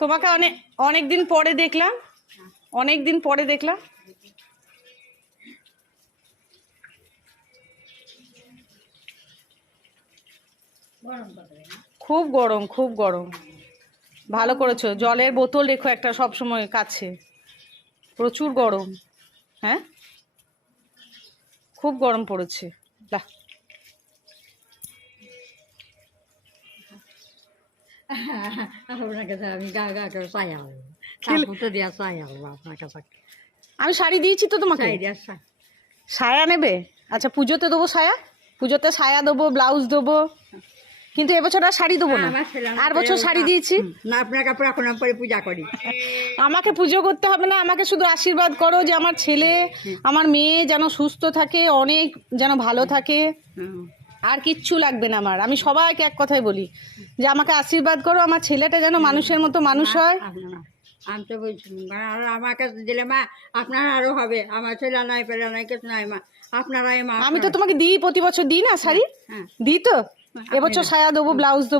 তোমাকে অনেক দিন পরে দেখলাম, অনেক দিন পরে দেখলাম। খুব গরম, খুব গরম। ভালো করেছো, জলের বোতল রেখো একটা সব সময় কাছে। প্রচুর গরম। হ্যাঁ, খুব গরম পড়েছে। বাহ, আপনার কাছে আমি গা গা করে চাই আনবো, কাপড়টা দিয়া চাই আনবো আপনার কাছে। আমি শাড়ি দিয়েছি তো তোমাকে। চাই দিয়া চাই। সায়া নেবে? আচ্ছা, পুজোতে দেবো সায়া, পুজোতে সায়া দেবো, ব্লাউজ দেবো, কিন্তু এবছর আর শাড়ি দেবো না। আমার ছেলে আর বছর শাড়ি দিয়েছি। না, আপনার কাপড় এখন আমি পরে পূজা করি। আমাকে পুজো করতে হবে না, আমাকে শুধু আশীর্বাদ করো যে আমার ছেলে, আমার মেয়ে যেন সুস্থ থাকে, অনেক যেন ভালো থাকে। আর কিচ্ছু লাগবে না আমার। আমি সবাইকে এক কথাই বলি যে আমাকে আশীর্বাদ করো, আমার ছেলেটা যেন মানুষের মতো মানুষ হয়। আমি তো বলছি আর আমার কাছে দিলে মা আপনার আরো হবে, আমার ছেলে নাই পেলে নাই কিছু নাই মা, আপনারাই মা। আমি তো তোমাকে দিই, প্রতি বছর দিই না শাড়ি, হ্যাঁ। দিই তো। এবছর সায়া দেবো, ব্লাউজ দেবো।